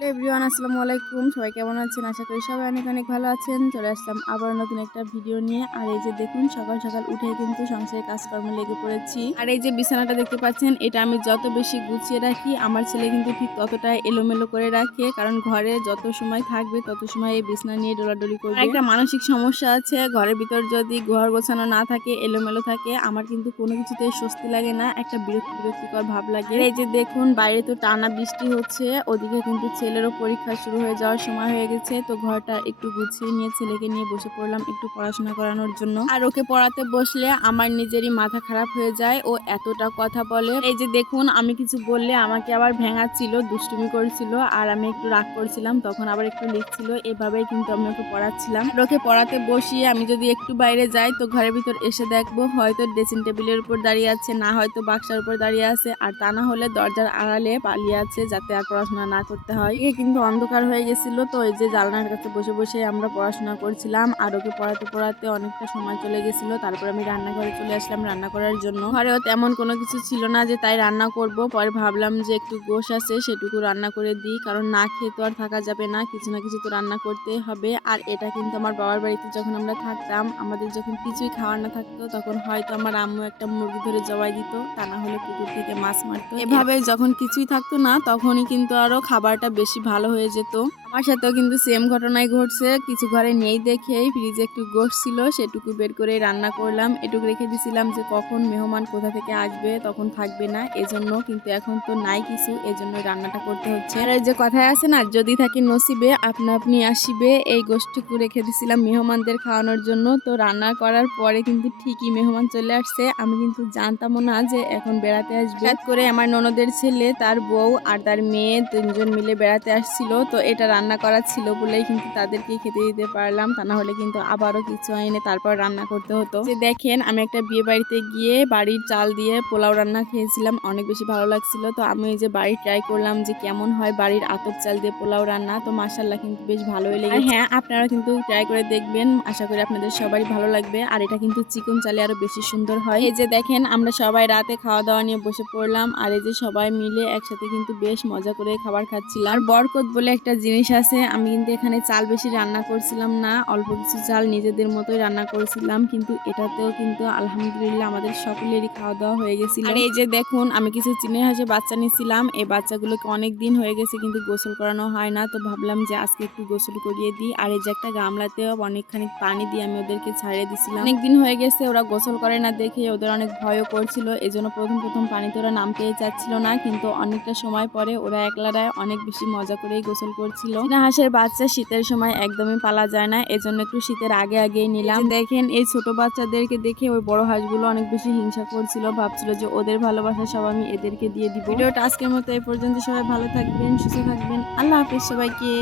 Hello everyone, আসসালামু আলাইকুম। সবাই কেমন আছেন? আশা করি সবাই অনেক অনেক ভালো আছেন। চলে আসলাম আবার নতুন একটা ভিডিও নিয়ে। আর এই যে দেখুন, সকাল সকাল উঠে কিন্তু সংসারের কাজকর্মে লেগে পড়েছি। আর এই যে বিছানাটা দেখতে পাচ্ছেন, এটা আমি যত বেশি গুছিয়ে রাখি, আমার ছেলে কিন্তু ঠিক ততটাই এলোমেলো করে রাখে। কারণ ঘরে যত সময় থাকবে তত সময় এই বিছানা নিয়ে ডোলাডলি করবে। একটা মানসিক সমস্যা আছে, ঘরের ভিতর যদি ঘর গোছানো না থাকে, এলোমেলো থাকে, আমার কিন্তু কোনো কিছুতেই স্বস্তি লাগে না, একটা বিরক্তিকর ভাব লাগে। আর এই যে দেখুন, বাইরে তো টানা বৃষ্টি হচ্ছে, ওদিকে কিন্তু ছেলেরও পরীক্ষা শুরু হয়ে যাওয়ার সময় হয়ে গেছে। তো ঘরটা একটু গুছিয়ে নিয়ে ছেলেকে নিয়ে বসে পড়লাম একটু পড়াশোনা করানোর জন্য। আর ওকে পড়াতে বসলে আমার নিজেরই মাথা খারাপ হয়ে যায়, ও এতটা কথা বলে। এই যে দেখুন, আমি কিছু বললে আমাকে আবার ভেঙাচ্ছিল, দুষ্টুমি করছিল, আর আমি একটু রাগ করছিলাম, তখন আবার একটু লিখছিল। এভাবেই কিন্তু আমি ওকে পড়াচ্ছিলাম। আর ওকে পড়াতে বসিয়ে আমি যদি একটু বাইরে যাই, তো ঘরের ভিতর এসে দেখবো হয়তো ড্রেসিং টেবিলের উপর দাঁড়িয়ে আছে, না হয়তো বাক্সার উপর দাঁড়িয়ে আছে, আর তা না হলে দরজার আড়ালে পালিয়ে আছে, যাতে আর পড়াশোনা না করতে হয়। এ কিন্তু অন্ধকার হয়ে গেছিল, তো এই যে জানলার কাছে বসে বসে আমরা পড়াশোনা করছিলাম। আর ওকে পড়াতে পড়াতে অনেকটা সময় চলে গেছিল। তারপর আমি রান্নাঘরে চলে আসলাম রান্না করার জন্য। ঘরেও তেমন কোনো কিছু ছিল না যে তাই রান্না করব। পরে ভাবলাম যে একটু গোশ আছে, সেটুকু রান্না করে দিই, কারণ না খেয়ে তো আর থাকা যাবে না, কিছু না কিছু তো রান্না করতে হবে। আর এটা কিন্তু আমার বাবার বাড়িতে যখন আমরা থাকতাম, আমাদের যখন কিছুই খাওয়ার না থাকতো, তখন হয়তো আমার আম্মু একটা মুরগি ধরে জবাই দিত, তা না হলে পুকুর থেকে মাছ মারতো। এভাবে যখন কিছুই থাকতো না, তখনই কিন্তু আরো খাবারটা বেশি ভালো হয়ে যেত। আমার সাথেও কিন্তু সেম ঘটনাই ঘটছে। কিছু ঘরে নেই দেখেই ফ্রিজে একটু গোশ ছিল, সেটুকু বের করে রান্না করলাম। এটুকু রেখে দিছিলাম যে কখন মেহমান কোথা থেকে আসবে, তখন থাকবে না, এজন্য। কিন্তু এখন তো নাই কিছু, এজন্য রান্নাটা করতে হচ্ছে। আর এই যে কথায় আছে না, যদি থাকি নসিবে আপনা আপনি আসিবে, এই গোশটুকু রেখে দিছিলাম মেহমানদের খাওয়ানোর জন্য। তো রান্না করার পরে কিন্তু ঠিকই মেহমান চলে আসছে। আমি কিন্তু জানতামও না যে এখন বেড়াতে আসবে। হঠাৎ করে আমার ননদের ছেলে, তার বউ আর তার মেয়ে তিনজন মিলে বেড়াতে আসছিল। তো এটা রান্না করা ছিল বলেই কিন্তু তাদেরকেই খেতে দিতে পারলাম, তা না হলে কিন্তু আবারও কিছু এনে তারপর রান্না করতে হতো। যে দেখেন, আমি একটা বিয়ে বাড়িতে গিয়ে বাড়ির চাল দিয়ে পোলাও রান্না খেয়েছিলাম, অনেক বেশি ভালো লাগছিল। তো আমি এই যে বাড়ি ট্রাই করলাম যে কেমন হয় বাড়ির আতপ চাল দিয়ে পোলাও রান্না। তো মাশাআল্লাহ কিন্তু বেশ ভালোই লেগেছে। আর হ্যাঁ, আপনারা কিন্তু ট্রাই করে দেখবেন, আশা করি আপনাদের সবারই ভালো লাগবে। আর এটা কিন্তু চিকন চালে আরো বেশি সুন্দর হয়। এই যে দেখেন, আমরা সবাই রাতে খাওয়া দাওয়া নিয়ে বসে পড়লাম, আর এই যে সবাই মিলে একসাথে কিন্তু বেশ মজা করে খাবার খাচ্ছিলাম। আর বরকত বলে একটা জিনিস আছে, আমি কিন্তু এখানে চাল বেশি রান্না করছিলাম না, অল্প কিছু চাল নিজেদের মতোই রান্না করছিলাম, কিন্তু এটাতেও কিন্তু আলহামদুলিল্লাহ আমাদের সকলেরই খাওয়া দাওয়া হয়ে গেছিল। আর এই যে দেখুন, আমি কিছু চীনের হাঁসের বাচ্চা নিয়েছিলাম, এই বাচ্চাগুলোকে অনেক দিন হয়ে গেছে কিন্তু গোসল করানো হয় না, তো ভাবলাম যে আজকে একটু গোসল করিয়ে দিই। আর এই যে একটা গামলাতেও অনেকখানি পানি দিয়ে আমি ওদেরকে ছাড়িয়ে দিছিলাম। অনেকদিন হয়ে গেছে ওরা গোসল করে না দেখে ওদের অনেক ভয়ও করছিল, এজন্য প্রথম প্রথম পানিতে ওরা নামতেই চাচ্ছিল না, কিন্তু অনেকটা সময় পরে ওরা একলারায় অনেক বেশি মজা করেই গোসল করছিল। চীনা হাঁসের বাচ্চা শীতের সময় একদমই পালা যায় না, এজন্য একটু শীতের আগে আগেই নিলাম। দেখেন, এই ছোট বাচ্চাদেরকে দেখে ওই বড় হাঁসগুলো অনেক বেশি হিংসা করছিল, ভাবছিল যে ওদের ভালোবাসা সব আমি এদেরকে দিয়ে দিব। ভিডিওটা আজকের মতো এই পর্যন্ত। সবাই ভালো থাকবেন, সুস্থ থাকবেন, আল্লাহ হাফেজ সবাইকে।